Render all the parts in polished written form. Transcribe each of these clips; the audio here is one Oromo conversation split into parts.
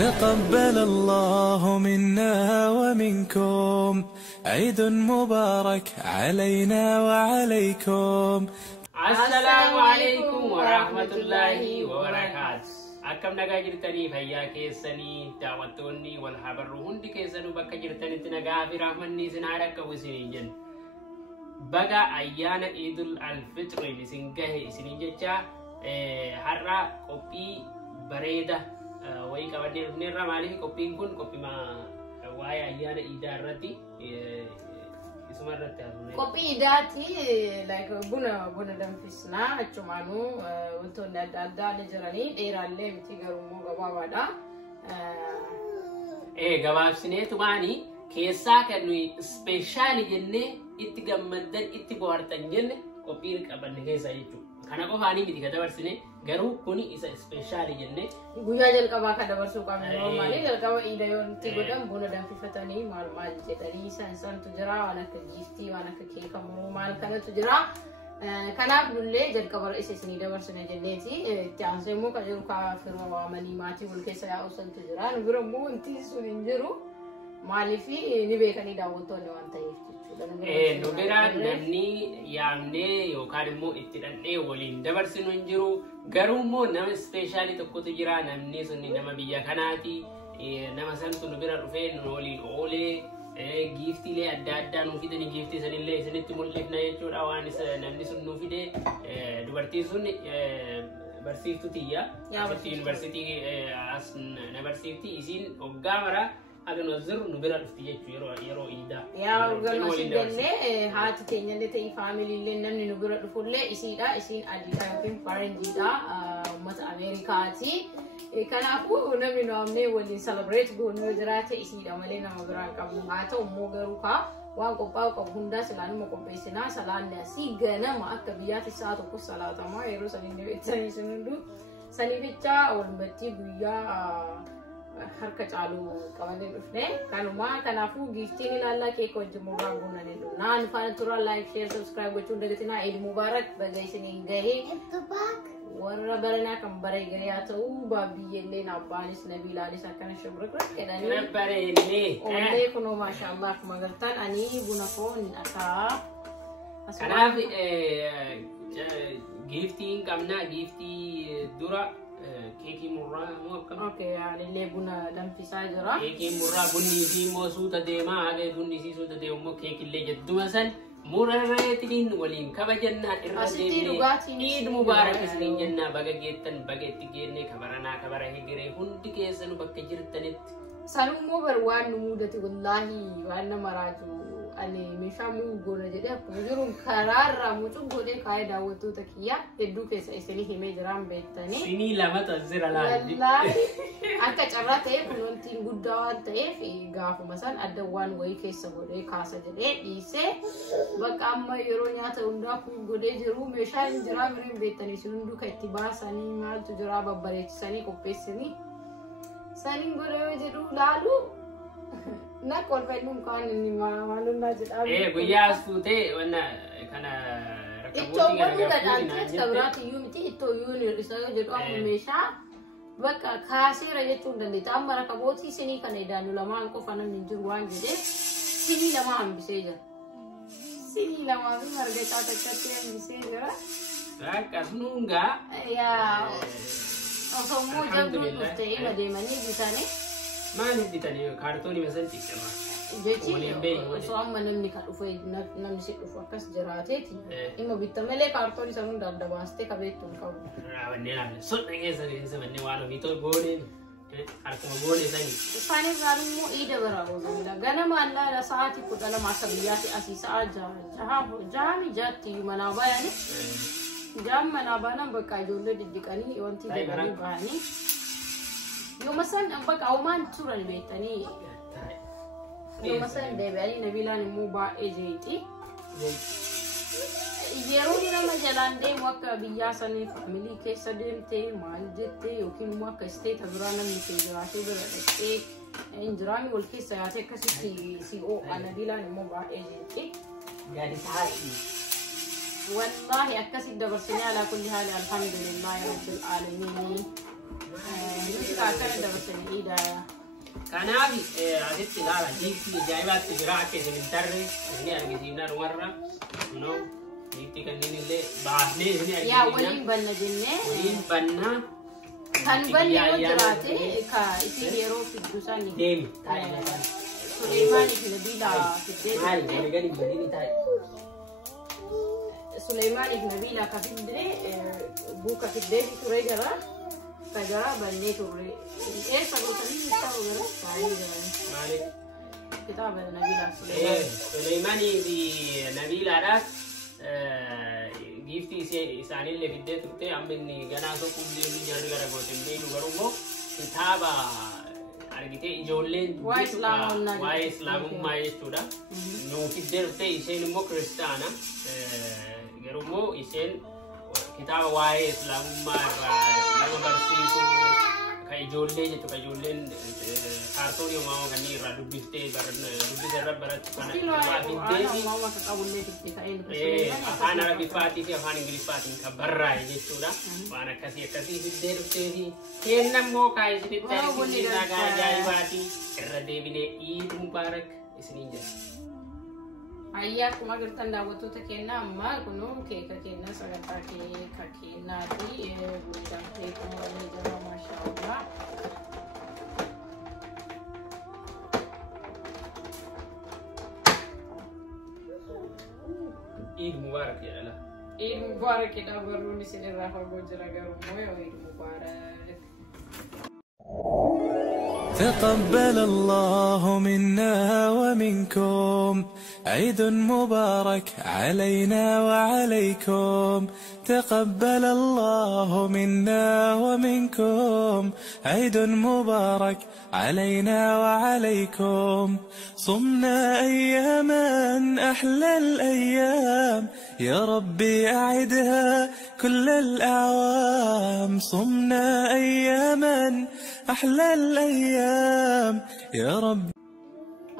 تقبل الله منا ومنكم عيد مبارك علينا وعليكم. السلام عليكم ورحمة الله وبركاته. أكم نجا جرتني فيا كيسني دعوتوني والحبرون دي كيسنو بكا جرتني تنجا في رحمني سنارك وسنيجن بقى أيانا عيد الفطر لسنجه سنيجتا حرة كوبي بريدة ويك أودي نرى مالي كوبي كون كوبي ما واي أيانا عيد الرتي kopi idati like buna dan fisna achumanu unto nadalda nejarani deralle miti garumo gabawada gabaabsine tumani keessa kanu special jenne itti gammaddan itti bohartan jenne kopi qabanne keessa jechu kana qofaani miti kadabarsine garu kuni isa special jenne guya jalqaba kadabarsu qamme normally jalqaba ida yonti godam buna dan fifatani mal mal jedani san tujra wana ka gifti wana ka keeka mo mal kana tujra kana dulle jalqaba isesni dabarsine jenneti tianse mo ka jiru ka firma wa mani mati wal keessa ya usan tujra nubira mo inti sun injiru malifi ni be kani dawoto ne wanta yifti nubira namni yaamne yookaan immoo itti dhandhee waliin dabarsinu hin jiru garuu immoo nama ispeeshaalii tokkotu jira namni sun nama biyya kanaati nama santu nubira dhufee nu waliin oolee giiftiilee adda addaa nuu fidanii giiftii sanillee isinitti mul'ifna jechuudha waan namni sun nuu fide dubartiin sun barsiiftuu tiyya yuunivarsiitii as na barsiiftii isiin hoggaa mara aga nozir nubira dhufti jechu yeroo iida yaa galmasindelle haati keenyalle ta'ii faamiliillee namni nubira dhufulle isiidha isiin adiidha yookiin faranjiidha ummata ameerikaati kanaafuu namni nu amnee waliin celebrate goonuu jiraate isiidha malee nama biraan qabnu haa ta'u immoo garuu kaa waan qophaa'u qabu hundaa silaanuma qopheessinaa salaanni asii ganama akka biyyaatti sa'a tokko salaatamaa yeroo saniin beektanii sun hunduu saniifichaa walumattii guyyaa harka caalu qabane dhufne kanuma kanaafuu giftiin ilaalla keek wajjin murraa guunanii dhufu naan faana tura like share subscribe gochuun dagatinaa eid mubarak baga isiniin gahee warra baranaa kan baree garee haa ta'u baabbiyyellee abbaanis nabiilaanis akkana shubrakra jedhanii ollee kunoo maashaallah akkuma gartaan ani buna koo ni dhakaa kanaaf giftiin qabnaa giftii dura keeki murraa moo akkam okay alillee buna danfisaa jira keeki murraa bunni fi moo suuta deemaa haga bunni si suuta deemu moo keeki illee jedduma san murarreetiin waliin kabajannaa irra deemnee iid mubaarak isiniin jennaa baga geettan baga itti geenne kabaranaa kabara higiree hundi keessanu bakka jirtanitti sanummoo bar waan nu mudate wallaahi waan nama raaju ani meeshaa muu goona jedhee akkuma jiruun karaarraa mucuu godhee kaayee daawwattoota kiyyaa hedduu keessa isinii himee jiraan beektanii sinii lamatu asirra laalli akka carraa ta'eef wantiin guddaa waan ta'eef gaafuma san adda waan wayii keessa godhee kaasa jedhee dhiisee bakka amma yeroo nyaata hundaa kun godhee jiru meeshaa hin jiraa miriin beektanii sun hunduu kan itti baasanii maaltu jiraa babbareechisanii qopheessanii saniin godhamee jedhu laalu nakol fedhum kan inni maalummaa jedhamu guyyaa as fuutee wanna kana rakkabooti garagaraa sabiraati iyyuu miti ittoo iyyuu hir'isa yoo jedhu amma meeshaa bakka kaaseera jechuun dandeetta amma rakkabootii sinii kana edaanu lamaan qofa namni jiru waan jedheef sinii lama hambisee jira sinii lamaa fi marga caatakkatti hambisee jira rakkasnuungaa yaa osoo immoo jabduu dhuftee madeemanii bitanii maani bitanii kaartoonii masan ciccama jechi osoo amma namni kan dhufe namni si dhufu akkas jiraateeti immoo bitta malee kaartoonii san hunda adda baastee qabeettuun qabu raawwannee laafne sodha keessanii samannee waan ofii tol gooneen harkuma goonee sanii isaanii irraan immoo iida baraa ooludha ganama allaala sa'aatii 12 akka biyyaatti asii sa'a jahaami jaatti manaa bayani jaam manaa baanan bakka ijoollee diddiqanii wanti jedhanii bahanii يوم مثلا بقى عمان ترى البيتاني يوم مثلا دبالي نبيلا نمو با اجيتي يروني لما جلان دي موكا بياساني فاميلي كيسا ديمتي مال جتي يوكين موكا استي تبرانا ميكي جراتي برادتي انجرامي والكيسا ياتي كسي سي او نبيلا نمو با اجيتي قاعد تعالي والله أكسي دبرسني على كل حال الحمد لله رب العالمين nuti kaakana dabartanii idaa. Kanaaf asitti ilaala giiftii ajaa'ibaatti jira akka isin hin tarre inni argisiisna warra no giiftii kanneen illee baafnee isin argisiisna. Yaa waliin banna jennee. Waliin banna. Kan banne yoo jiraate ka isin yeroo fiddu isaanii. Deemi taa'ee kan. Suleymaaniif Nabiila fiddee. Maali wali gadi badini taa'e. Suleymaaniif Nabiila ka fiddee buuka fiddee turee jira. Kajara banne turre. Sagootanii kitaaba gara taa'ee jiran. Maali? Kitaaba Nabiila Suleymaan. Suleymaanii fi Nabiilaadhaas giiftii isaaniillee fiddee turte amma inni ganaa tokko illee jarri gara gootin beeku garuu immoo kitaaba argitee ijoolleen waa'ee islaamummaa jechuudha. Nuu fiddee turte isheen immoo kiristaana garuu immoo isheen kitaaba waa'ee islaamummaa irraa nama barsiisu kan ijoollee jechuudha. Ijoolleen kaartoonii uumamaa kanneen irraa dubbistee irra barattu kana afaan arabiffaatii fi afaan ingiliffaatiin kan barraa'e jechuudha. Waan akkasii fiddee dhuftee fi kenna immoo kaayisinitti argisiisaa ajaa'ibaatii irra deebinee Iid Mubaarak isiniin jedha. Ayyaa akkuma agartan daawwattoota keenyaa amma kunuu keeka keenyaa sagantaa keeka keenyaati guddamtee xumuramee jira maashaallah. Eid Mubarak jedhala. Eid Mubarak jedha barruun isinirraa fagoo jira garuu immoo Eid Mubarak. تقبل الله منا ومنكم عيد مبارك علينا وعليكم تقبل الله منا ومنكم عيد مبارك علينا وعليكم صمنا أياما أحلى الأيام يا ربي أعدها كل الأعوام صمنا أياما أحلى الأيام يا رب.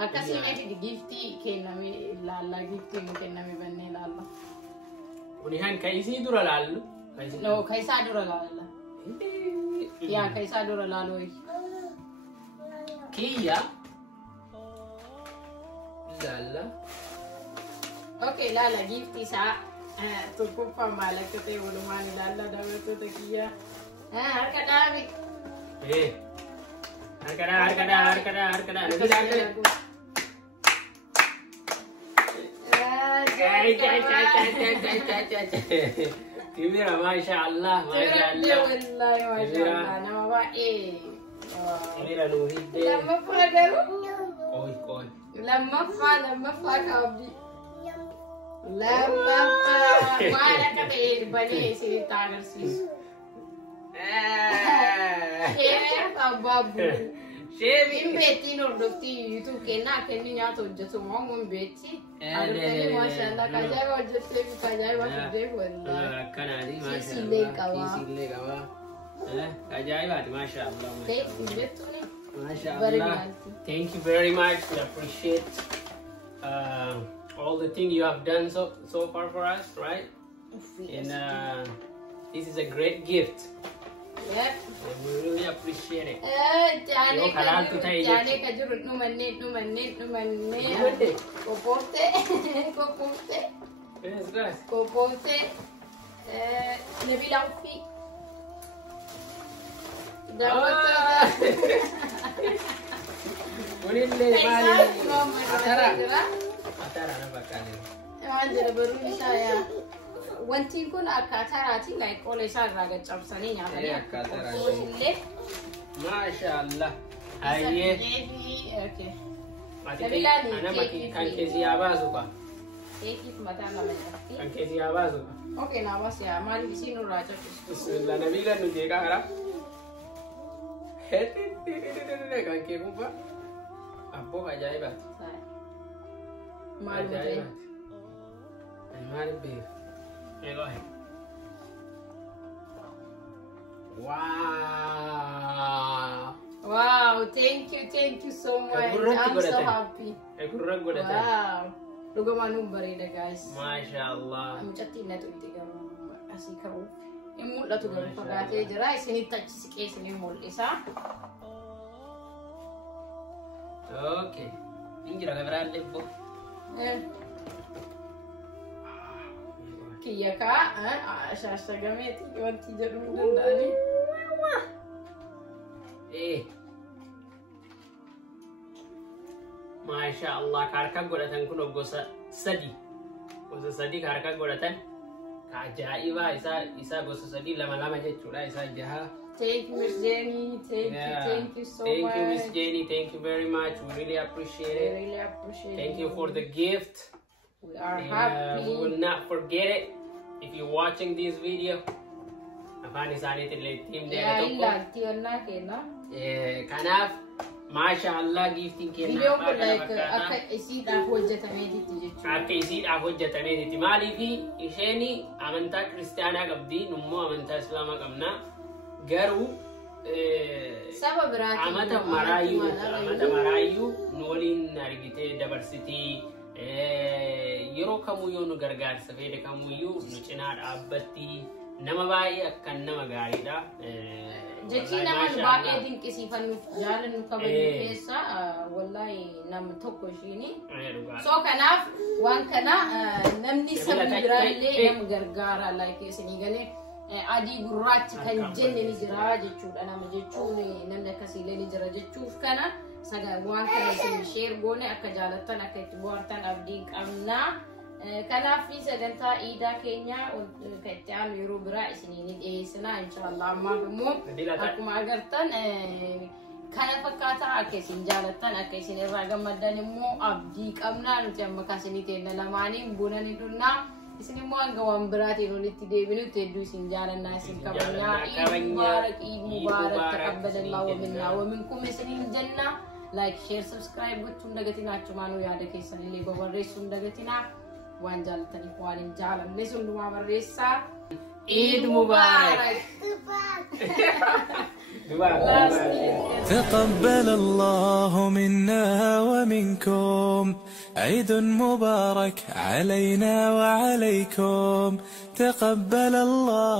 Akkasii meeti giftii kenname ilaalla giftii nu kenname bannee ilaalla. Unihan kaisii dura laallu. No kaisaa dura laalla. Yaa kaisaa dura laaloo. Kiyya. Laalla. Okay laalla giftii isaa tokkoffaa maal akka ta'e walumaan ilaalla daawwattoota kiyya. Harka dhaabi. Harkada. Kibira, masya Allah. Nama baik. Kibira nuhide. Lammaffaa garuu. Koi. Lammaffaa kaabdi. Lammaffaa. Maal akka ta'e banee isinitti agarsiisu. Babu. Shemin beti nordofti YouTube kena kenni nyato hojjetu moo mun beti. Artani mashallah kajaiba hojjette kajaiba fide walla. Kanadi mashallah. Sille qaba. Kajaibaati mashallah. Mashallah. Thank you very much. We appreciate all the things you have done so far for us, right? And this is a great gift. Yep. We really appreciate it. Jane kajuru numanne. Kopote. Yes, guys. Kopote. Nabila ufi. Atara na bakale. Anjara baru saya. Wanti kun akka ataraati like ole sarra ga cabsanii nyaatanii akka ataraati. Mashallah. Ayye. Okay. Ana maki kan kezi abazu ka. Keeki mataa nama jira. Kan kezi abazu ka. Okay na bas ya maali isinu racha. Bismillah nabila nu je ka hara. Kan ke kumpa. Apo ajaiba. Maali mute. Maali beef. Yeah, go ahead. Wow, thank you so much. I'm so happy. Wow. Luga manum bareda guys. Mashallah. I'm chatting na to itigaru asikaw. mul'atu garuu fagaatee jira isinitti achi siqee isinii mul'isa. Okay. Injira kameraan lebbo. Kiyaka shashagameeti wanti jedhu danda'ani. Masha Allah harka godhatan kun gosa sadi. Gosa sadi harka godhatan. Ka ajaa'iba isa gosa sadi lama jechuudha isa jaha. Thank you, Miss Jenny. Thank you so much. Thank you, Miss Jenny. Thank you very much. We really appreciate it. We really appreciate it. Thank you for the gift. We are happy. We will not forget it. If you're watching this video, afaan isaaniitti illee team deema tokko. Ilaalti yannaa kenna. Kanaaf, Masha Allah giftiin kenna. Video kun akka isiidhaaf hojjetameetitti jechuudha. Akka isiidhaaf hojjetameetitti. Maaliifi isheen amantaa kiristaanaa qabdi, nummoo amantaa islaamaa qabna. Garuu saba biraati amata maraayyuu nu waliin argitee dabarsitii yeroo kamuyyuu nu gargaarsa fedhe kamuyyuu nu cinaa dhaabbatti nama baay'ee akkan nama gaariidha. Jechi nama baay'ee dinqisiifannuuf jaalannu kabajnu keessa wallahi nama tokko ishiini. So kanaaf waan kana namni saba biraallee nama gargaara like isinii galee adii gurraachi kan jenne ni jira jechuudha nama jechuun namni akkasiilee ni jira jechuuf kana sagal waan kana isin share goone akka jaalattan akka itti bohaartan abdiin qabna. Kanaaf fi sagantaa iidaa keenya kan itti aanu yeroo biraa isinii ni dhiyeessina inshallah. Ammaaf immoo akkuma agartan kana fakkaataa akka isin jaalattan akka isin irraa gammaddan immoo abdii qabna. Nuti amma kaasinii kenna lamaaniin buna ni dhugnaa. Isini mo anga wambirati nolitti deebinu teddu isin jaalanna isin kabanya Eid Mubarak taqabbalallahu minna wa minkum isinin janna. Like share subscribe gochuun dagatina achumaanu yaada keessan illee barreessuun dagatina waan jaalataniif waan hin jaalanne hundumaa barreessaa. Eid Mubarak. تقبل الله منا ومنكم عيد مبارك علينا وعليكم تقبل الله